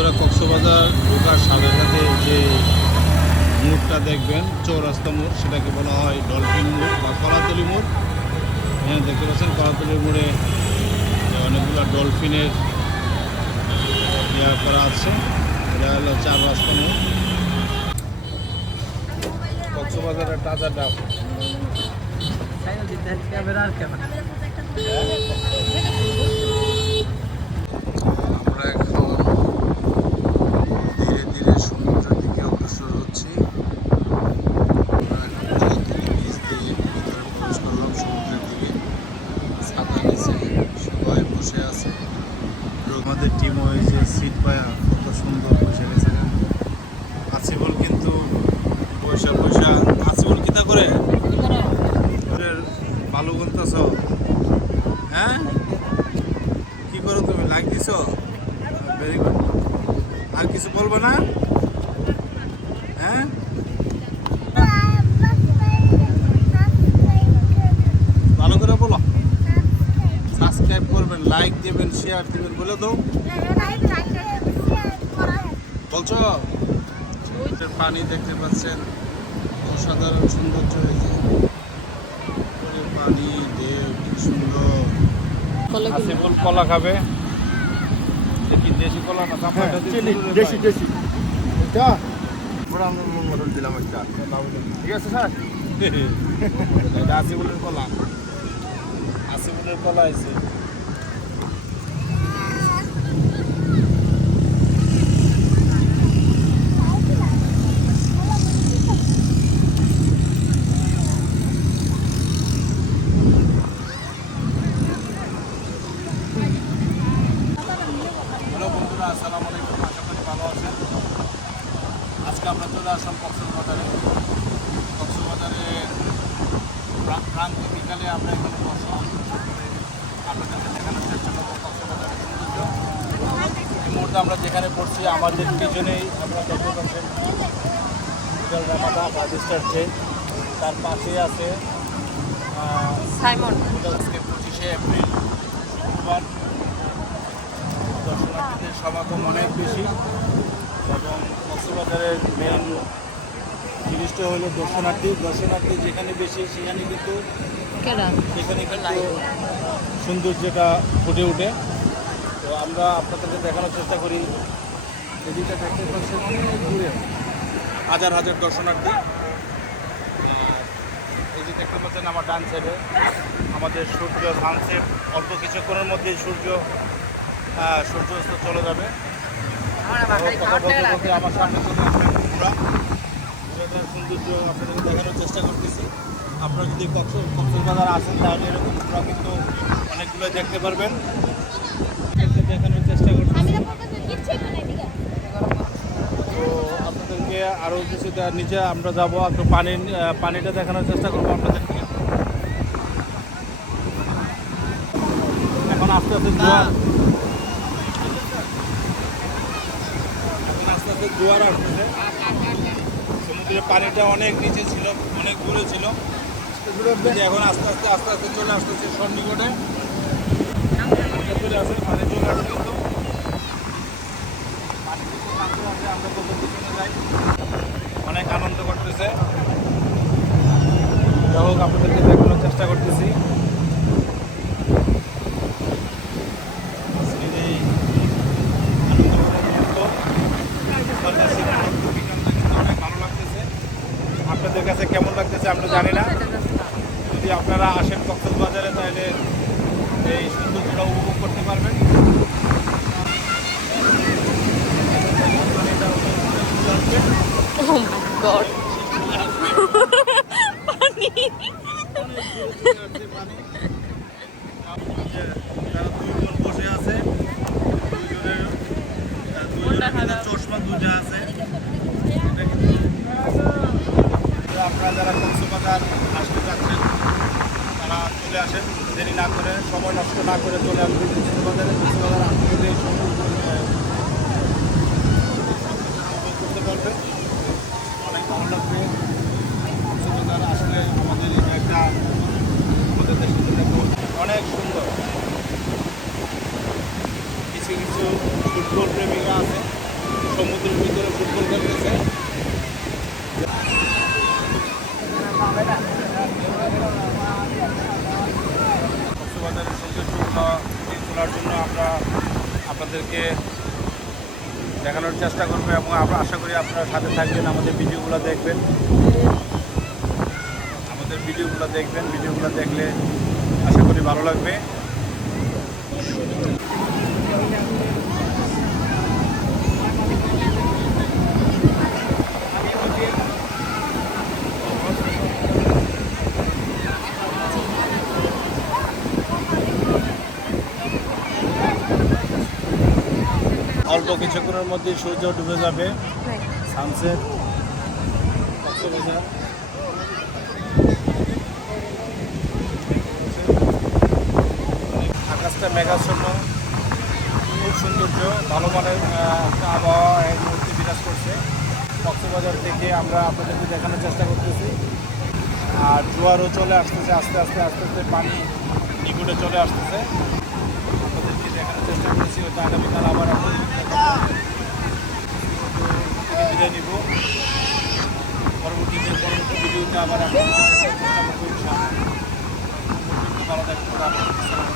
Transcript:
বন্ধুরা, কক্সবাজার ঢোকার সাথে সাথে যে মোড়টা দেখবেন, চৌরাস্তা মোড়, সেটাকে বলা হয় ডলফিন মোড় বা কলাতলি মোড়। হ্যাঁ, দেখতে পাচ্ছেন কলাতলি মোড়ে অনেকগুলো ডলফিনের ইয়া করা আছে। এটা হলো 4 রাস্তা মোড়, কক্সবাজারের তাজা ডাব। আমরা এখন ধীরে ধীরে সমুদ্রের দিকে অগ্রসর হচ্ছি। আমরা এখন কলাতলি বীচ দিয়ে ভিতরে প্রবেশ করলাম সমুদ্রের দিকে। ছাতা নিচে সবাই বসে আছে। আমাদের টিম ওই যে সিট পায়া কত সুন্দর বসে গেছে। আসিফুল কিন্তু পয়সা আসিফুল কিতা করে ভালো বলতেছ? হ্যাঁ, কি করো তুমি? লাইক দিছ? Very good. আর কিছু বলবো না? হ্যাঁ, ভালো করে বলো। সাবস্ক্রাইব করবেন, লাইক দেবেন, শেয়ার দেবেন, বলে দাও। বলছো? সমুদ্রের পানি দেখতে পাচ্ছেন, অসাধারণ সৌন্দর্য হয়েছে। পানি ঢেউ কি সুন্দর। আসিফুল কলা খাবে। দেখি দেশি কলা না চাপাটা দেশি এটা বড় আমরা মটন দিলাম একটা। ঠিক আছে স্যার। এটা আসিফুলের কলা। আসিফুলের কলা আছে। হ্যালো বন্ধুরা, আসসালামু আলাইকুম। আশা করি ভালো আছেন। আজকে আমরা চলে আসলাম কক্সবাজারে। কক্সবাজারের প্রান্ত বিকালে আমরা এখানে বসলাম। আপনাদেরকে দেখানোর চেষ্টা করবো কক্সবাজারের সৌন্দর্য। এই মুহূর্তে আমরা যেখানে পড়ছি, আমাদের পিছনেই আমরা দেখতে পাচ্ছেন হোটেল রামাদা বাজিস্টার ট্রেন। তার পাশেই আছে সাইমন। আজকে 25শে এপ্রিল শুক্রবার। দর্শনার্থীদের সমাগম অনেক বেশি এবং কক্সবাজারের মেন জিনিসটা হলো দর্শনার্থী যেখানে বেশি সেখানে কিন্তু সৌন্দর্যটা ফুটে ওঠে। তো আমরা আপনাদেরকে দেখানোর চেষ্টা করি। এদিকটা দেখতে পাচ্ছেন অনেক দূরে হাজার হাজার দর্শনার্থী। এই যে দেখতে পাচ্ছেন আমার ডান সাইডে আমাদের সূর্য সানসেট, অল্প কিছুক্ষণের মধ্যেই সূর্যাস্ত চলে যাবে। কথা বলতে বলতে আমার সামনে চলে আসবে ঘোড়াটার সৌন্দর্য আপনাদেরকে দেখানোর চেষ্টা করতেছি। আপনারা যদি কক্সবাজার আসেন তাহলে এরকম ঘোড়া কিন্তু অনেকগুলো দেখতে পারবেন। দেখানোর চেষ্টা করতেছি। তো আপনাদেরকে আরও কিছু নিচে আমরা যাবো, একটু পানিটা দেখানোর চেষ্টা করবো আপনাদেরকে। এখন আস্তে আস্তে জোয়ার আসতেছে। সমুদ্রের পানিটা অনেক নিচে ছিল, অনেক দূরে ছিল, এখন আস্তে আস্তে চলে আসতেছে সন্নিকটে। চলে আসে পানি, চলে আসে কিন্তু আমরা কত পিছনে যাই, অনেক আনন্দ করতেছে। যাই হোক, আপনাদেরকে দেখানোর চেষ্টা করতেছি। অনেক ভালো লাগতেছে। আপনাদের কাছে কেমন লাগতেছে আমরা জানি না। যদি আপনারা আসেন কক্সবাজারে তাহলে এই সৌন্দর্যটা উপভোগ করতে পারবেন। Oh my God! পানি। তারা দুইজন বসে আছে, দুইজনের চশমা দুটা আছে। আপনারা যারা কক্সবাজার আসতে চাচ্ছেন তারা চলে আসেন, দেরি না করে, সময় নষ্ট না করে চলে আসবেন কক্সবাজারে। কক্সবাজার আসলে উপভোগ করতে পারবেন, অনেক ভালো লাগবে। কক্সবাজার আসলে আমাদের দেশের জন্য অনেক সুন্দর। কিছু ফুটবল প্রেমীরা আছে সমুদ্রের ভিতরে ফুটবল খেলতেছে। কক্সবাজারের সৌন্দর্যগুলো তোলার জন্য আমরা আপনাদেরকে দেখানোর চেষ্টা করবো এবং আমরা আশা করি আপনারা সাথে থাকবেন, আমাদের ভিডিওগুলো দেখবেন, ভিডিওগুলো দেখলে আশা করি ভালো লাগবে। অল্প কিছুক্ষণের মধ্যে সূর্য ডুবে যাবে, সানসেট কক্সবাজার। আকাশটা মেঘাচ্ছন্ন, খুব সৌন্দর্য, ভালো মানের একটা আবহাওয়া এই মুহূর্তে বিরাজ করছে। কক্সবাজার থেকে আমরা আপনাদেরকে দেখানোর চেষ্টা করতেছি। আর জোয়ারও চলে আসতেছে, আস্তে আস্তে পানি নিকটে চলে আসতেছে। আপনাদেরকে দেখানোর চেষ্টা করেছি, হয়তো আগামীকাল আবার আপনাদের বিদায় নিব। পরবর্তী ভিডিওতে আবার আপনাদের চেষ্টা করবো ইনশাআল্লাহ। ভালো থাকবেন।